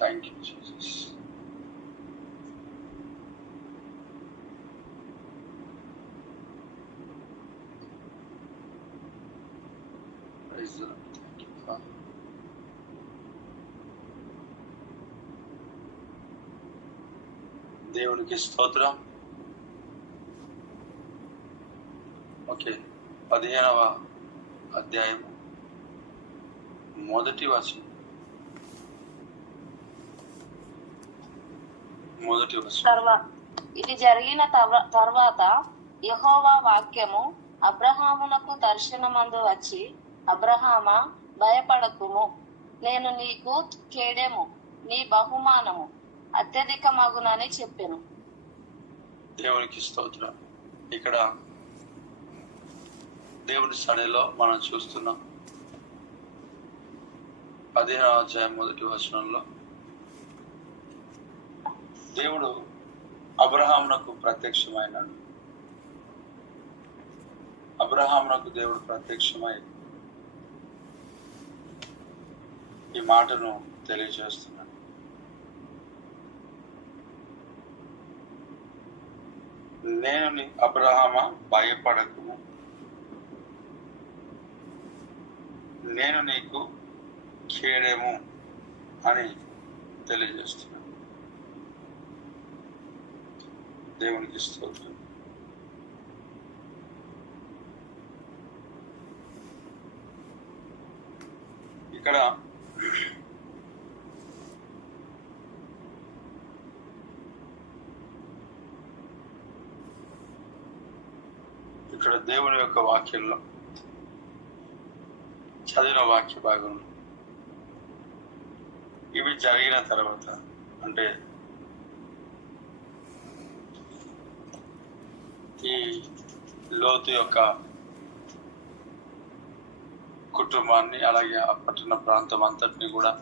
Thank you Jesus. దేవునికి స్తోత్రం. Okay, 15వ అధ్యాయం మొదటి వచనం. ఇది జరిగిన తర్వాత యెహోవా వాక్యము అబ్రహామునకు దర్శనమందు వచ్చి, అబ్రహామా, భయపడకుము, నేను నీకు కేడెము, నీ బహుమానము అత్యధికమగునని చెప్పెను. దేవునికి స్తోత్రం. ఇక్కడ దేవుని సన్నిధిలో మనం చూస్తున్నాం 15వ అధ్యాయం మొదటి వచనంలో దేవుడు అబ్రహామునకు ప్రత్యక్షమైనాడు. అబ్రహామునకు దేవుడు ప్రత్యక్షమై ఈ మాటను తెలియజేస్తున్నాడు. నేను అబ్రహామా, భయపడకుము, నేను నీకు కేడెము అని తెలియజేస్తున్నాను. దేవునికి స్తోత్రం. ఇక్కడ దేవుని యొక్క వాక్యంలో చదివిన వాక్య భాగంలో ఇవి జరిగిన తర్వాత, అంటే ఈ లోతు యొక్క కుటుంబాన్ని, అలాగే ఆ పట్టణ ప్రాంతం అంతటిని కూడా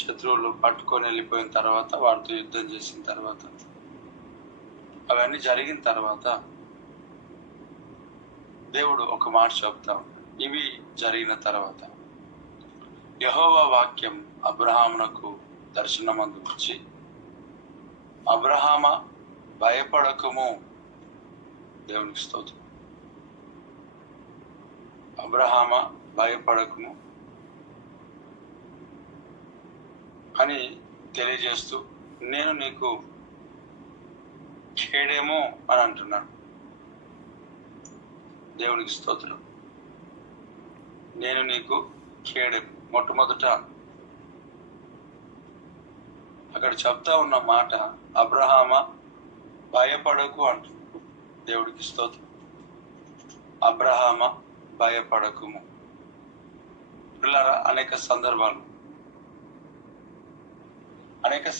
శత్రువులు పట్టుకొని వెళ్ళిపోయిన తర్వాత, వారితో యుద్ధం చేసిన తర్వాత, అవన్నీ జరిగిన తర్వాత దేవుడు ఒక మాట చెప్తా ఉన్నాడు. ఇవి జరిగిన తర్వాత యెహోవా వాక్యం అబ్రహామునకు దర్శనమందు వచ్చి, అబ్రహామా, భయపడకుము, దేవునికి స్తోత్రం, అబ్రహామా, భయపడకుము అని తెలియజేస్తూ, నేను నీకు కేడేమో అని అంటున్నాడు. దేవునికి స్తోత్రం. నేను నీకు కేడెము. మొట్టమొదట అక్కడ చెప్తా ఉన్న మాట అబ్రహామా, భయపడకు అంటున్నాడు. దేవుడికి స్తోత్రం. అబ్రహామా, భయపడకుము. పిల్లరా, అనేక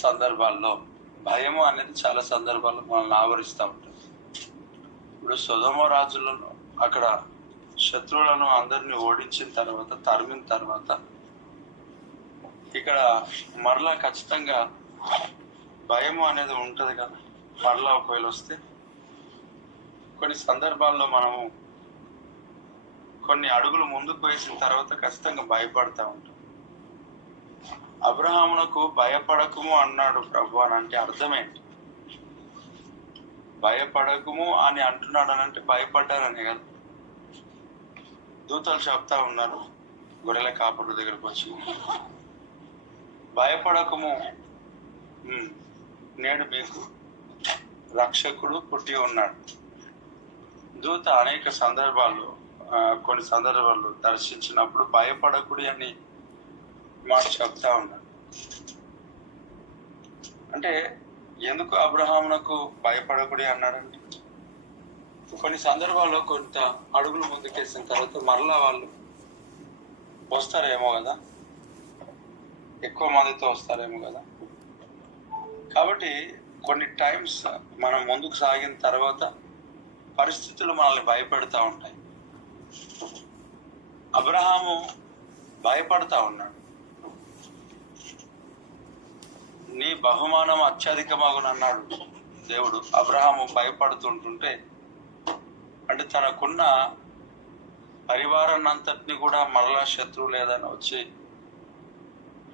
సందర్భాల్లో భయము అనేది చాలా సందర్భాల్లో మనల్ని ఆవరిస్తూ ఉంటుంది. ఇప్పుడు సొదొమ రాజులను, అక్కడ శత్రువులను అందరినీ ఓడించిన తర్వాత, తరిమిన తర్వాత, ఇక్కడ మరలా ఖచ్చితంగా భయము అనేది ఉంటుంది కదా. మరలా ఒకవేళ వస్తే కొన్ని సందర్భాల్లో మనము కొన్ని అడుగులు ముందుకు వేసిన తర్వాత ఖచ్చితంగా భయపడతా ఉంటాం. అబ్రహామునకు భయపడకుము అన్నాడు ప్రభు అని అంటే అర్థమేంటి? భయపడకుము అని అంటున్నాడు అని అంటే భయపడ్డారనే కదా. దూతలు చెప్తా ఉన్నారు గొర్రెల కాపుల దగ్గరకు వచ్చి, భయపడకుము, నేడు మీకు రక్షకుడు పుట్టి ఉన్నాడు. దూత అనేక సందర్భాల్లో, కొన్ని సందర్భాల్లో దర్శించినప్పుడు భయపడకుడి అని మాట చెప్తా ఉన్నాడు. అంటే ఎందుకు అబ్రహామునకు భయపడకుడి అన్నాడంటే, కొన్ని సందర్భాల్లో కొంత అడుగులు ముందుకేసిన తర్వాత మరలా వాళ్ళు వస్తారేమో కదా, ఎక్కువ మందితో వస్తారేమో కదా. కాబట్టి కొన్ని టైమ్స్ మనం ముందుకు సాగిన తర్వాత పరిస్థితులు మనల్ని భయపెడతా ఉంటాయి. అబ్రహాము భయపడతా ఉన్నాడు. నీ బహుమానం అత్యధికమగునన్నాడు దేవుడు. అబ్రహాము భయపడుతుంటుంటే, అంటే తనకున్న పరివారాన్ని అంతటిని కూడా మరలా శత్రువు లేదని వచ్చి